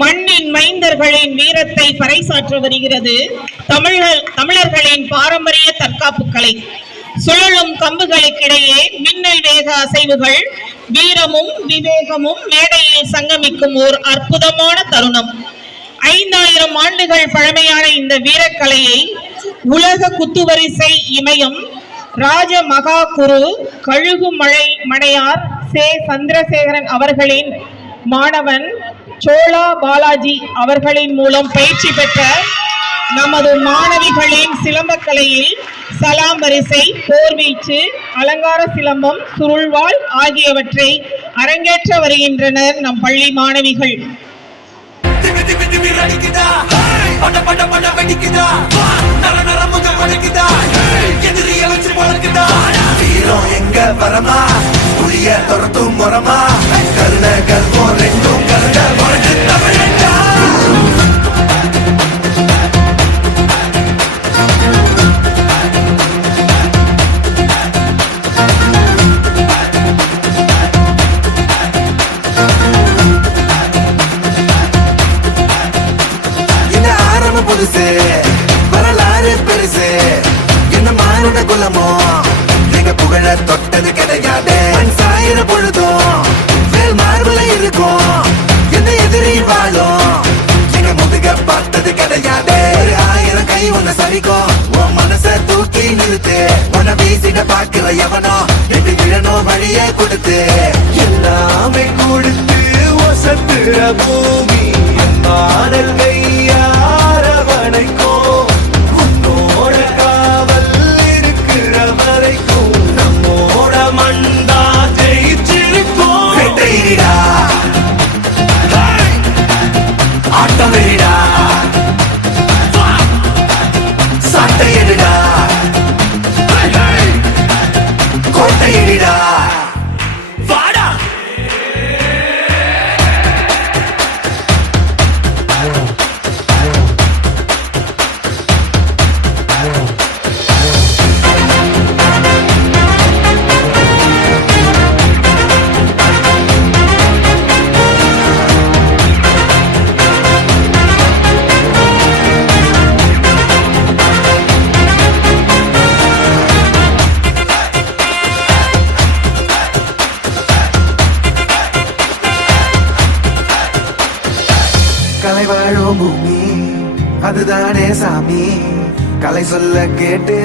மண்ணின் மைந்தர்களின் வீரத்தை பறைசாற்ற வருகிறது தமிழர்களின் பாரம்பரிய தற்காப்பு கலை. சுழலும் கம்புகளுக்கிடையே மின்னல் வேக அசைவுகள், வீரமும் விவேகமும் மேடையில் சங்கமிக்கும் ஓர் அற்புதமான தருணம். 5000 ஆண்டுகள் பழமையான இந்த வீரக்கலையை உலக குத்துவரிசை இமயம் ராஜ மகா குரு கழுகுமலை மடையார் சே. சந்திரசேகரன் அவர்களின் மாணவன் சோழா பாலாஜி அவர்களின் மூலம் பயிற்சி பெற்ற நமது மாணவிகளின் சிலம்பக்கலையில் சலாம் வரிசை, போர்வீச்சு, அலங்கார சிலம்பம், சுருள்வாள் ஆகியவற்றை அரங்கேற்ற வருகின்றனர் நம் பள்ளி மாணவிகள். வரலாறு பெருசு, என்ன மானுட குலமோ நீங்க புகழ தொட்டது கிடையாது. சாயிர பொழுதும் வேல் மார்புல இருக்கும், என்ன எதிரி வாழும் நீங்க முதுக பார்த்தது கிடையாது. 1000 கை ஒன்ன சரிக்கும், உன் மனச தூக்கி நிறுத்து. உன்ன வீசிட பாக்குற எவனோ எட்டு விழனோ வழியே கொடுத்து, எல்லாமே கொடுத்து ஒசத்துற பூமி கலை வாழும் பூமி அதுதானே சாமி. கலை சொல்ல கேட்டு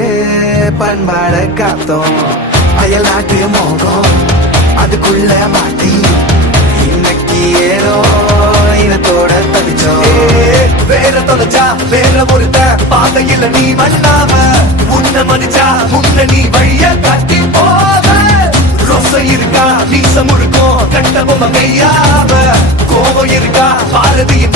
பண்பாட காத்தோம், அயல் நாட்டு மோகம் அதுக்குள்ள மாட்டி இன்னைக்கு ஏனோ இனத்தோட தவிச்சோம். வேற தொலைச்சா வேற ஒருத்த பாதையில நீ மண்ணாம, உன்ன மதிச்சா உன்ன நீ வழிய காட்டி போவ. ரோசை இருக்கா நீசம் இருக்கும், கண்ட பொம்மை கையாவ. கோபம் இருக்கா பாரதியின்